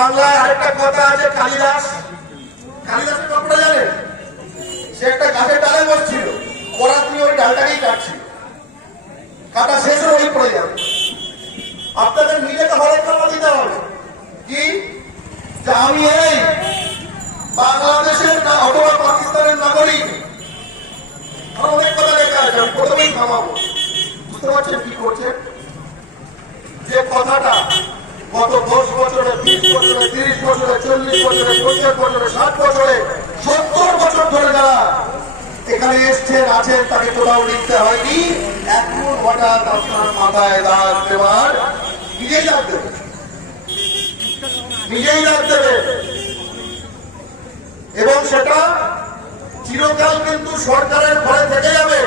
বাংলায় আরেকটা কথা আছে, কালিদাস। কালিদাসের গল্পটা জানেন? সে একটা গাছের ডালে বসছিল। পরাত নিয়ে ওই ডালটাকেই কাটছিল কাটা শেষ হয়ে পড়ে যাবে। আপনাদের নিজেকে হরেক কামা দিতে হবে। কি? যে আমি এই বাংলাদেশের না, অথবা পাকিস্তানের নাগরিক। অনেক কথা লেখা আছে প্রথমেই থামাবো। বুঝতে পারছেন কি করছে? যে কথাটা এখানে এসছেন আছেন তাকে কোথাও লিখতে হয়নি। এখন হঠাৎ আপনার মাথায় দেওয়ার। নিজেই দেবে। নিজেই দেবে। এবং সেটা চিরকাল কিন্তু সরকারের ঘরে থেকে যাবে।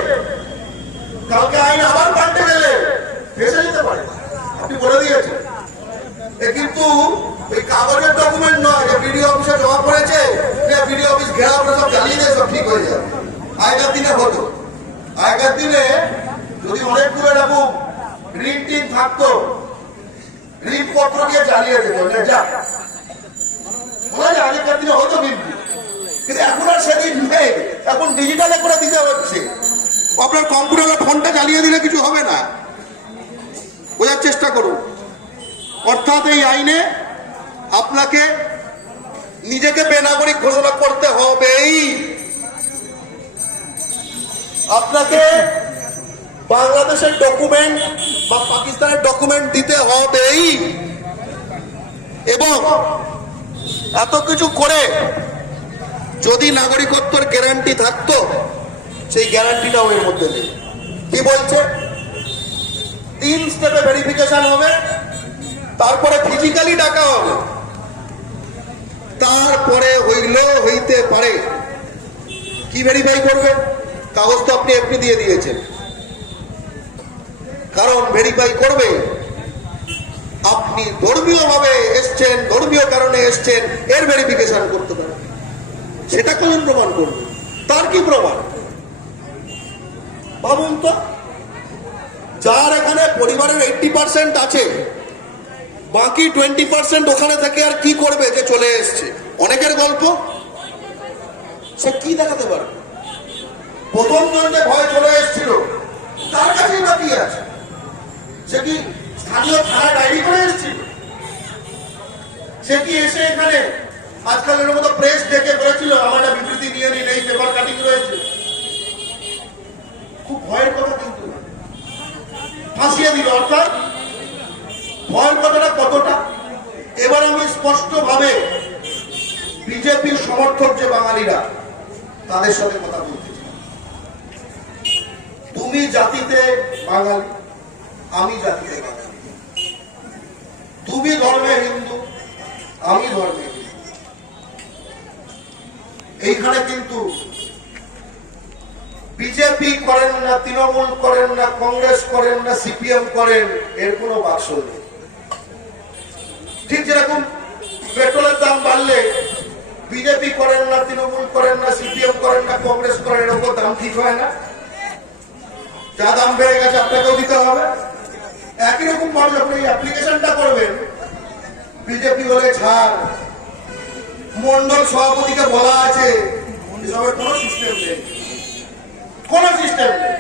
কালকে আইন আবার পাল্টে গেলে ফেসে যেতে পারে। আপনি বলে দিয়েছেন। কিন্তু ওই কাগজের ডকুমেন্ট নয়, যে বিডিও অফিসে জমা পড়েছে। বিডিও অফিস ঘেরাও করে সব জ্বালিয়ে দিয়ে, সব ঠিক হয়ে যাবে। আগেকার দিনে হতো। আগেকার দিনে যদি অনেকগুলো এরকম ঋণ টিন থাকতো ঋণ পত্র দিয়ে জ্বালিয়ে যেত যা আগেকার দিনে হতো কিন্তু কিন্তু এখন আর সেদিন নেই। এখন ডিজিটালে করে দিতে হচ্ছে। আপনার কম্পিউটারে ফোনটা জ্বালিয়ে দিলে কিছু হবে না। বোঝার চেষ্টা করুন। অর্থাৎ এই আইনে আপনাকে নিজেকে বেনাগরিক ঘোষণা করতে হবেই। আপনাকে বাংলাদেশের ডকুমেন্ট বা পাকিস্তানের ডকুমেন্ট দিতে হবেই। এবং এত কিছু করে যদি নাগরিকত্বের গ্যারান্টি থাকতো, সেই গ্যারান্টিটাও এর মধ্যে নেই। কি বলছে? তিন স্টেপে ভেরিফিকেশন হবে, তারপরে ফিজিক্যালি ডাকা হবে। তারপরে হইলেও হইতে পারে। কি ভেরিফাই করবে? কাগজ তো আপনি এমনি দিয়ে দিয়েছেন। কারণ ভেরিফাই করবে। আপনি ধর্মীয় ভাবে এসছেন, ধর্মীয় কারণে এসছেন, এর ভেরিফিকেশন করতে পারেন। সেটা কখন প্রমাণ করবে? তার কি প্রমাণ? ভাবুন তো। যার এখানে পরিবারের এইটটি পার্সেন্ট আছে, বাকি টোয়েন্টি পার্সেন্ট ওখানে থেকে আর কি করবে যে চলে এসছে? অনেকের গল্প। সে কি দেখাতে পারবে? প্রথম জন যে ভয় চলে এসেছিল। তার কাছেই বাকি আছে। সে কি স্থানীয় থানায় ডায়েরি করে এসেছিল? সে কি এসে এখানে আজকালের মতো প্রেস ডেকে করেছিল আমার বিবৃতি নিয়ে নিন, এই পেপার কাটিং রয়েছে। খুব ভয়ের কথা কিন্তু। ফাঁসিয়ে দিল, অর্থাৎ ভয়ের কথাটা কতটা? এবার আমি স্পষ্ট ভাবে বিজেপির সমর্থক যে বাঙালিরা, তাদের সাথে কথা বলতে চাই। তুমি জাতিতে বাঙালি, আমি জাতিতে বাঙালি। তুমি ধর্মে হিন্দু, আমি ধর্মে হিন্দু। এইখানে কিন্তু বিজেপি করেন না, তৃণমূল করেন না, কংগ্রেস করেন না, সিপিএম করেন, এর কোনো বাক্স নেই। ঠিক যেরকম পেট্রোলের দাম বাড়লে বিজেপি করেন না, তৃণমূল করেন না, সিপিএম করেন না, কংগ্রেস করেন এরকম দাম ঠিক হয় না। যা দাম বেড়ে গেছে আপনাকেও দিতে হবে। একই রকম ভাবে আপনি অ্যাপ্লিকেশনটা করবেন, বিজেপি হলে ছাড়। মন্ডল সভাপতিকে বলা আছে, এসবের কোনো সিস্টেম নেই। কোনো সিস্টেম নেই।